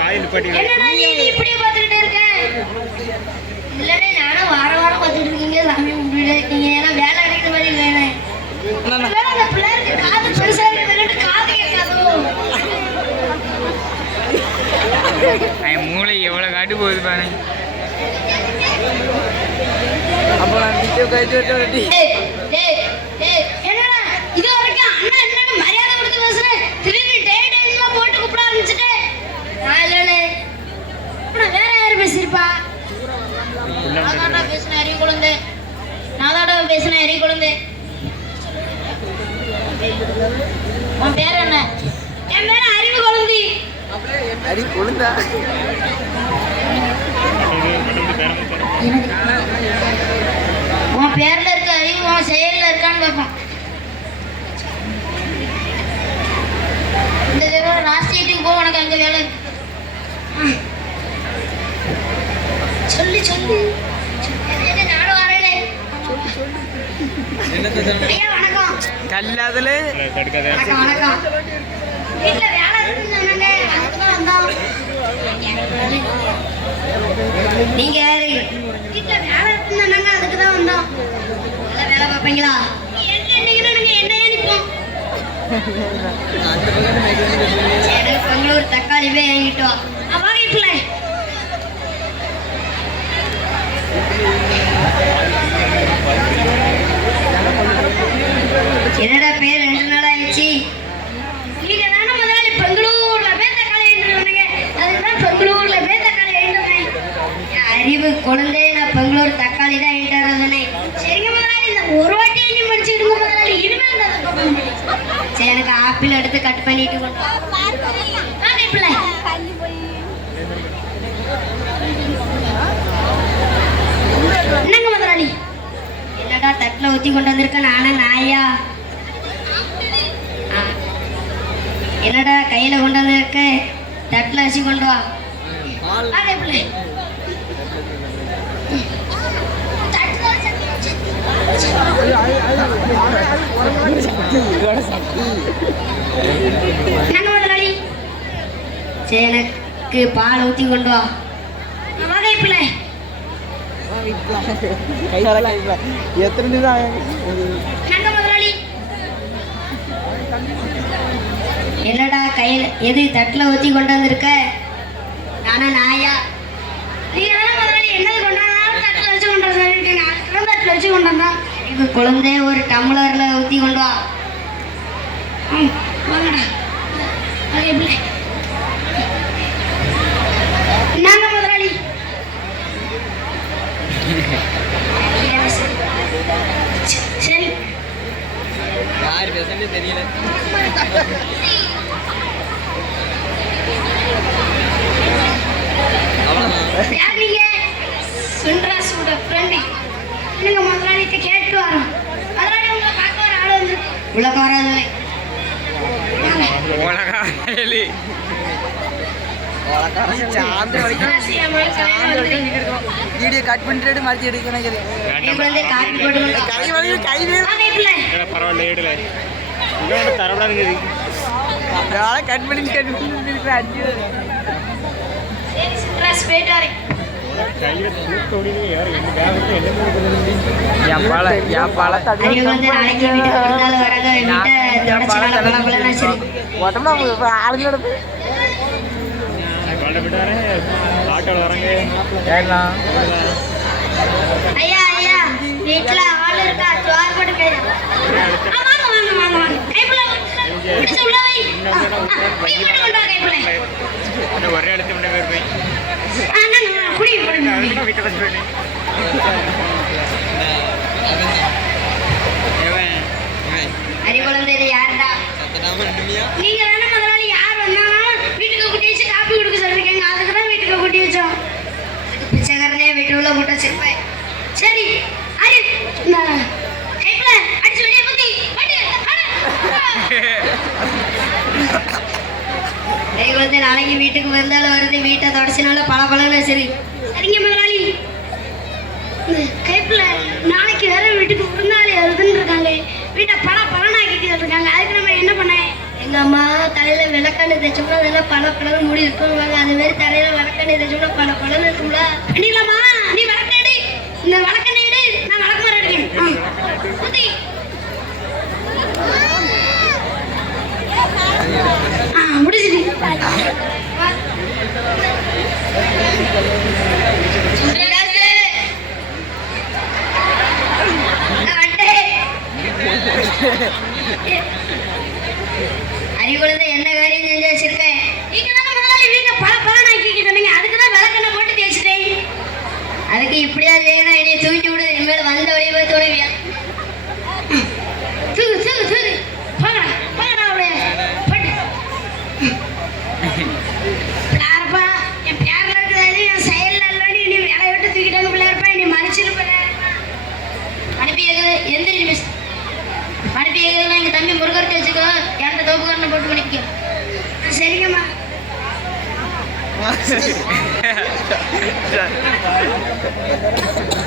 வாயில் நீ இப்படியே பார்த்துக்கிட்டே இருக்க? இல்லைண்ணே நானும் வார வாரம் பார்த்துட்டு இருக்கீங்க சாமி கும்பிட்டு இருக்கீங்க ஏன்னா வேலை அடிக்கிற மாதிரி இல்லைண்ணே அந்த பிள்ளைக்கு காது பெருசா இருக்கிறது காது கேட்காதோ? என் மூளை எவ்வளோ காட்டு போகுது பாருங்க. அப்போ நான் வீடியோ கழிச்சு விட்டு நான் தான்டா பேசினேன் அறிவு குழந்தை. நான் தான்டா பேசினேன் அறிவு குழந்தை. உன் பேர் என்ன? என் பேர் அறிவு குழந்தை. உன் பேர்ல இருக்க அறிவு உன் செயல்ல இருக்கான்னு பார்ப்போம் இந்த தடவை ராஷ்டிரியத்துக்கு போ உனக்கு அங்க வேலை இருக்கு. ஆ. சொல்லு சொல்லு சொல்லு, நானும் வரேனே. ஐயா வணக்கம் கல்லாதல வணக்கம் வணக்கம் வீட்டுல வேலை இருக்குன்னு சொன்னாங்க அதுக்குதான் வந்தோம். நீங்க யாரு? வீட்டுல வேலை இருக்குன்னு அதுக்கு தான் வந்தோம். வேலை பார்ப்பீங்களா? என்ன தக்காளி போய் வாங்கிட்டு வா ஆ, வாங்க பிள்ளை என்னடா பேர் ரெண்டு நாள் ஆயிடுச்சு நீங்க தானே முதலாளி பெங்களூர்ல போய் தக்காளி வாங்கிட்டு வந்தீங்க அதுதான் பெங்களூர்ல போய் தக்காளி வாங்கிட்டு வந்தேன் என் அறிவு குழந்தை நான் பெங்களூர் தக்காளி தான் வாங்கிட்டு வரதுனே சரிங்க முதலாளி இந்த ஒரு வாட்டி எண்ணி முடிச்சுக்கிடுங்க முதலாளி இனிமேல் இந்த தப்பை பண்ண மாட்டேன். சரி எனக்கு ஆப்பிள் எடுத்து கட் பண்ணிட்டு கொண்டு என்னங்க முதலாளி என்னடா தட்டில் ஊத்தி கொண்டு வந்திருக்க நானே நாயா ஆ. என்னடா கையில கொண்டு வந்திருக்க தட்டில் வச்சு கொண்டு வா வாங்க பிள்ளை தட்டுல வச்சு- என்னங்க முதலாளி சேனக்கு பால் ஊத்தி கொண்டு வா. ஆ, பிள்ளை எத்தனை முதலாளி. என்னடா கையில் எது தட்டில் ஊற்றி கொண்டு வந்திருக்க? நானா நாயா? நீ தட்டில் கொண்டு வர சொல்லிட்டு தட்டில் வச்சு கொண்டு இது குழந்தை ஒரு டம்ளரில் ஊற்றி கொண்டு வா. ம், வாங்கடா. அது எப்படி என்னங்க முதலாளி. சரி. யார் பேசுறதே தெரியல. நீங்க? வராது உலகா வீடியோ கட் பண்ணிட்டு மறுத்து எடுக்க நினைக்கிறேன் நீங்க வந்து காப்பி போட்டு கை வலி. கை பரவாயில்ல நாளை கட் பண்ணி கட் பண்ணி அஞ்சு உடம்புல ஆளுங்களோட ஆட்டோவில் வரங்க ஏறலாம் ஐயா ஐயா வீட்டுல ஆள் இருக்கா சோறு போட்டு வாங்க வாங்க வாங்க வாங்க ஒரே இடத்துல மட்டும் பேர் போய் ஆ, நாங்க குடி போடுங்க வீட்டை வச்சு போயிட்டேன் அறிகுழந்தை இது யாருடா நீங்க கூட்டி வச்சோம் பிச்சைக்காரனே வீட்டு உள்ள போட்டு வச்சிருப்பேன் சரி அடி இந்த அடிச்சு வெளியே பத்தி நாளைக்கு வீட்டுக்கு வந்தாலும் வருது வீட்டை தொடச்சினால பல பலன்னு சரி சரிங்க முதலாளி கைப்பில் நாளைக்கு வேற வீட்டுக்கு விருந்தாளி வருதுன்னு இருக்காங்க வீட்டை பல பலனாக்கிட்டு இருக்காங்க அதுக்கு நம்ம என்ன பண்ண எங்க அம்மா தலையில விளக்காண்டு தைச்சோம்னா அதெல்லாம் பல பலன்னு முடி இருக்குவாங்க அது மாதிரி லட்சம் கூட பல பலன் இருக்கும்ல. பண்ணிடலாமா நீ வழக்கடி இந்த வழக்கண்ணை எடு. நான் வழக்கு மரம். ஊத்தி. ஆ முடிச்சிடு சுந்தரராஜு. கொடுத்து என்ன காரியம் செஞ்சு வச்சிருக்கேன் நீங்க தான் முதலாளி வீட்டை பல பலன் ஆக்கிக்கிட்டு இருந்தீங்க. அதுக்கு தான் விளக்கெண்ணெய் போட்டு தேய்ச்சிட்டேன். அதுக்கு இப்படியா செய்யணும்? யார்கிட்ட தோப்புக்காரனை போட்டு ஆ, சரிங்கம்மா.